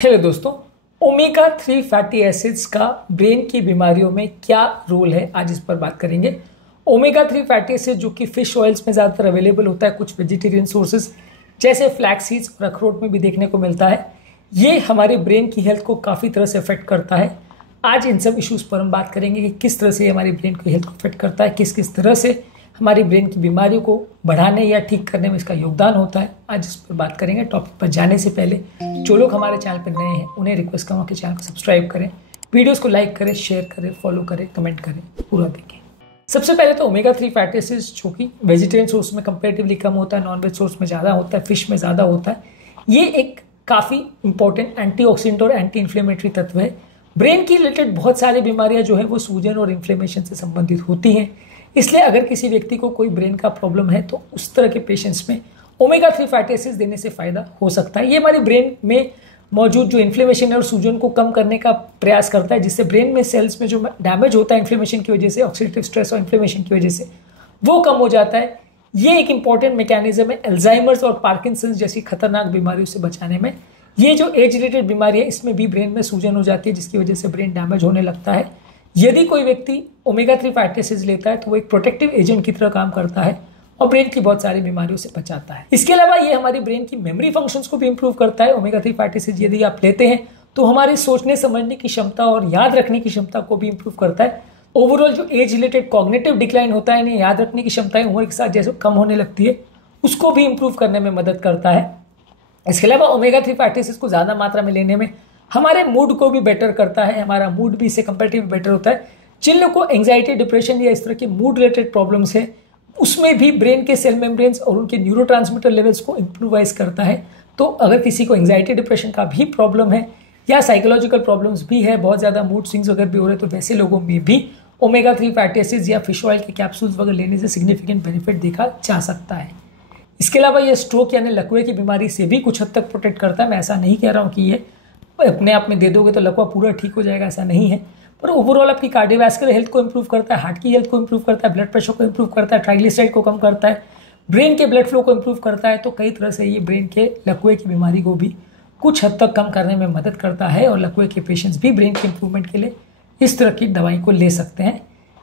Hello दोस्तों, omega 3 fatty acids का brain की बीमारियों में क्या रोल है, आज इस पर बात करेंगे। ओमेगा 3 फैटी एसिड जो कि फिश ऑयल्स में ज़्यादातर अवेलेबल होता है, कुछ वेजिटेरियन सोर्सेज जैसे फ्लैक्स सीड्स और अखरोट में भी देखने को मिलता है। ये हमारे ब्रेन की हेल्थ को काफ़ी तरह से अफेक्ट करता है। आज इन सब इश्यूज़ पर हम बात करेंगे कि किस तरह से ये हमारी ब्रेन की हेल्थ को अफेक्ट करता है, किस किस तरह से हमारी ब्रेन की बीमारियों को बढ़ाने या ठीक करने में इसका योगदान होता है। आज इस पर बात करेंगे। टॉपिक पर जाने से पहले जो लोग हमारे चैनल पर नए हैं उन्हें रिक्वेस्ट करूँगा कि चैनल को सब्सक्राइब करें, वीडियोस को लाइक करें, शेयर करें, फॉलो करें, कमेंट करें, पूरा देखें। सबसे पहले तो ओमेगा 3 फैटी एसिड्स जो कि वेजिटेरियन सोर्स में कंपेरेटिवली कम होता है, नॉन वेज सोर्स में ज़्यादा होता है, फिश में ज़्यादा होता है। ये एक काफ़ी इंपॉर्टेंट एंटीऑक्सीडेंट और एंटी इन्फ्लेमेटरी तत्व है। ब्रेन की रिलेटेड बहुत सारी बीमारियां जो है वो सूजन और इन्फ्लेमेशन से संबंधित होती हैं। इसलिए अगर किसी व्यक्ति को कोई ब्रेन का प्रॉब्लम है तो उस तरह के पेशेंट्स में ओमेगा 3 फैटी एसिड्स देने से फायदा हो सकता है। ये हमारी ब्रेन में मौजूद जो इन्फ्लेमेशन है और सूजन को कम करने का प्रयास करता है, जिससे ब्रेन में सेल्स में जो डैमेज होता है इन्फ्लेमेशन की वजह से, ऑक्सीडेटिव स्ट्रेस और इन्फ्लेमेशन की वजह से, वो कम हो जाता है। ये एक इंपॉर्टेंट मैकेनिज्म है अल्जाइमर्स और पार्किंसंस जैसी खतरनाक बीमारियों से बचाने में। ये जो एज रिलेटेड बीमारी है इसमें भी ब्रेन में सूजन हो जाती है, जिसकी वजह से ब्रेन डैमेज होने लगता है। यदि कोई व्यक्ति ओमेगा 3 फैटी एसिड्स लेता है तो वो एक प्रोटेक्टिव एजेंट की तरह काम करता है और ब्रेन की बहुत सारी बीमारियों से बचाता है। इसके अलावा ये हमारी ब्रेन की मेमोरी फंक्शंस को भी इंप्रूव करता है। ओमेगा 3 फैटी एसिड्स यदि आप लेते हैं तो हमारी सोचने समझने की क्षमता और याद रखने की क्षमता को भी इंप्रूव करता है। ओवरऑल जो एज रिलेटेड कॉग्निटिव डिक्लाइन होता है, इन्हें याद रखने की क्षमता उम्र के साथ जैसे कम होने लगती है, उसको भी इंप्रूव करने में मदद करता है। इसके अलावा ओमेगा 3 फैटी एसिड्स को ज़्यादा मात्रा में लेने में हमारे मूड को भी बेटर करता है। हमारा मूड भी इससे कंपेरेटिवली बेटर होता है। जिन लोगों को एंग्जाइटी, डिप्रेशन या इस तरह के मूड रिलेटेड प्रॉब्लम्स है, उसमें भी ब्रेन के सेल मेम्ब्रेन्स और उनके न्यूरोट्रांसमीटर लेवल्स को इम्प्रूवाइज करता है। तो अगर किसी को एंग्जाइटी, डिप्रेशन का भी प्रॉब्लम है या साइकोलॉजिकल प्रॉब्लम्स भी है, बहुत ज़्यादा मूड स्विंग्स वगैरह भी हो रहे हैं, तो वैसे लोगों में भी ओमेगा 3 फैटी एसिड्स या फिश ऑयल के कैप्सूल्स वगैरह लेने से सिग्निफिकेंट बेनिफिट देखा जा सकता है। इसके अलावा ये स्ट्रोक यानी लकवे की बीमारी से भी कुछ हद तक प्रोटेक्ट करता है। मैं ऐसा नहीं कह रहा हूँ कि ये अपने आप में दे दोगे तो लकवा पूरा ठीक हो जाएगा, ऐसा नहीं है, पर ओवरऑल आपकी कार्डियोवैस्कुलर हेल्थ को इंप्रूव करता है, हार्ट की हेल्थ को इंप्रूव करता है, ब्लड प्रेशर को इंप्रूव करता है, ट्राइग्लिसराइड को कम करता है, ब्रेन के ब्लड फ्लो को इंप्रूव करता है। तो कई तरह से ये ब्रेन के लकवे की बीमारी को भी कुछ हद तक कम करने में मदद करता है और लकवे के पेशेंट्स भी ब्रेन के इंप्रूवमेंट के लिए इस तरह की दवाई को ले सकते हैं।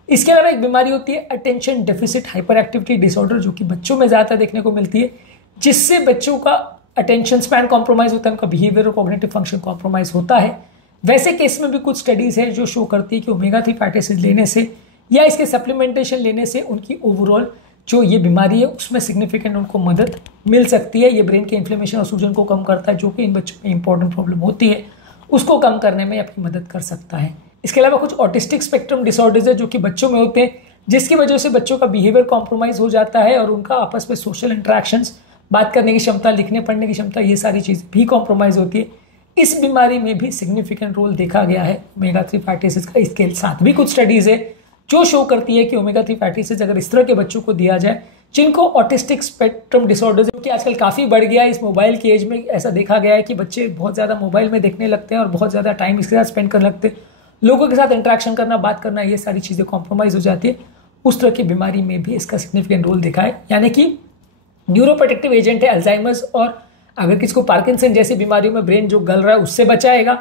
इसके अलावा एक बीमारी होती है attention deficit hyper activity disorder, जो कि बच्चों में ज़्यादा देखने को मिलती है, जिससे बच्चों का अटेंशन स्पैन कॉम्प्रोमाइज़ होता है, उनका बिहेवियर और कॉग्निटिव फंक्शन कॉम्प्रोमाइज़ होता है। वैसे केस में भी कुछ स्टडीज़ है जो शो करती है कि ओमेगा 3 फैटी एसिड लेने से या इसके सप्लीमेंटेशन लेने से उनकी ओवरऑल जो ये बीमारी है उसमें सिग्निफिकेंट उनको मदद मिल सकती है। ये ब्रेन के इन्फ्लेमेशन और सूजन को कम करता है, जो कि इन बच्चों में इंपॉर्टेंट प्रॉब्लम होती है, उसको कम करने में आपकी मदद कर सकता है। इसके अलावा कुछ ऑटिस्टिक स्पेक्ट्रम डिसऑर्डर्स है जो कि बच्चों में होते हैं, जिसकी वजह से बच्चों का बिहेवियर कॉम्प्रोमाइज़ हो जाता है और उनका आपस में सोशल इंटरेक्शंस, बात करने की क्षमता, लिखने पढ़ने की क्षमता, ये सारी चीज़ भी कॉम्प्रोमाइज़ होती है। इस बीमारी में भी सिग्निफिकेंट रोल देखा गया है ओमेगा 3 फैटी एसिड्स का। इसके साथ भी कुछ स्टडीज़ है जो शो करती है कि ओमेगा 3 फैटी एसिड्स अगर इस तरह के बच्चों को दिया जाए जिनको ऑटिस्टिक स्पेक्ट्रम डिसऑर्डर्स, जो कि आजकल काफ़ी बढ़ गया है इस मोबाइल की एज में, ऐसा देखा गया है कि बच्चे बहुत ज़्यादा मोबाइल में देखने लगते हैं और बहुत ज़्यादा टाइम इसके साथ स्पेंड करने लगते हैं, लोगों के साथ इंटरेक्शन करना, बात करना, ये सारी चीज़ें कॉम्प्रोमाइज़ हो जाती है। उस तरह की बीमारी में भी इसका सिग्निफिकेंट रोल देखा है। यानी कि न्यूरोप्रोटेक्टिव एजेंट है अल्जाइमर्स, और अगर किसी को पार्किंसन जैसी बीमारियों में ब्रेन जो गल रहा है उससे बचाएगा,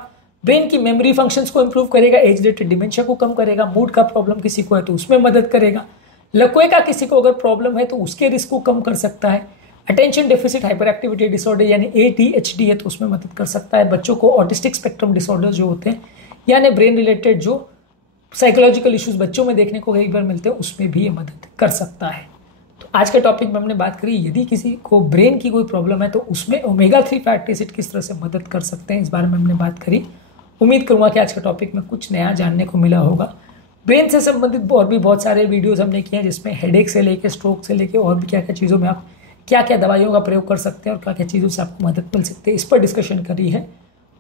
ब्रेन की मेमोरी फंक्शंस को इंप्रूव करेगा, एज रिलेटेड डिमेंशिया को कम करेगा, मूड का प्रॉब्लम किसी को है तो उसमें मदद करेगा, लकवे का किसी को अगर प्रॉब्लम है तो उसके रिस्क को कम कर सकता है, attention deficit hyper activity disorder यानी ADHD है तो उसमें मदद कर सकता है, बच्चों को ऑटिस्टिक स्पेक्ट्रम डिसऑर्डर जो होते हैं यानी ब्रेन रिलेटेड जो साइकोलॉजिकल इश्यूज बच्चों में देखने को कई बार मिलते हैं उसमें भी ये मदद कर सकता है। तो आज के टॉपिक में हमने बात करी, यदि किसी को ब्रेन की कोई प्रॉब्लम है तो उसमें ओमेगा 3 फैटी एसिड किस तरह से मदद कर सकते हैं, इस बारे में हमने बात करी। उम्मीद करूंगा कि आज के टॉपिक में कुछ नया जानने को मिला होगा। ब्रेन से संबंधित और भी बहुत सारे वीडियोस हमने किए हैं, जिसमें हेडेक से लेके स्ट्रोक से लेके और भी क्या क्या चीज़ों में आप क्या क्या दवाइयों का प्रयोग कर सकते हैं और क्या क्या चीज़ों से आपको मदद मिल सकती है, इस पर डिस्कशन करी है।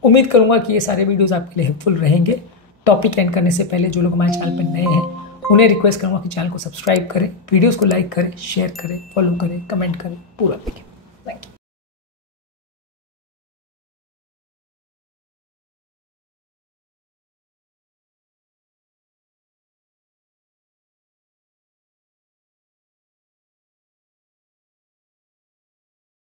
उम्मीद करूंगा कि ये सारे वीडियोज़ आपके लिए हेल्पफुल रहेंगे। टॉपिक एंड करने से पहले जो लोग हमारे चैनल पर नए हैं उन्हें रिक्वेस्ट करूँगा कि चैनल को सब्सक्राइब करें, वीडियोज़ को लाइक करें, शेयर करें, फॉलो करें, कमेंट करें, पूरा देखें।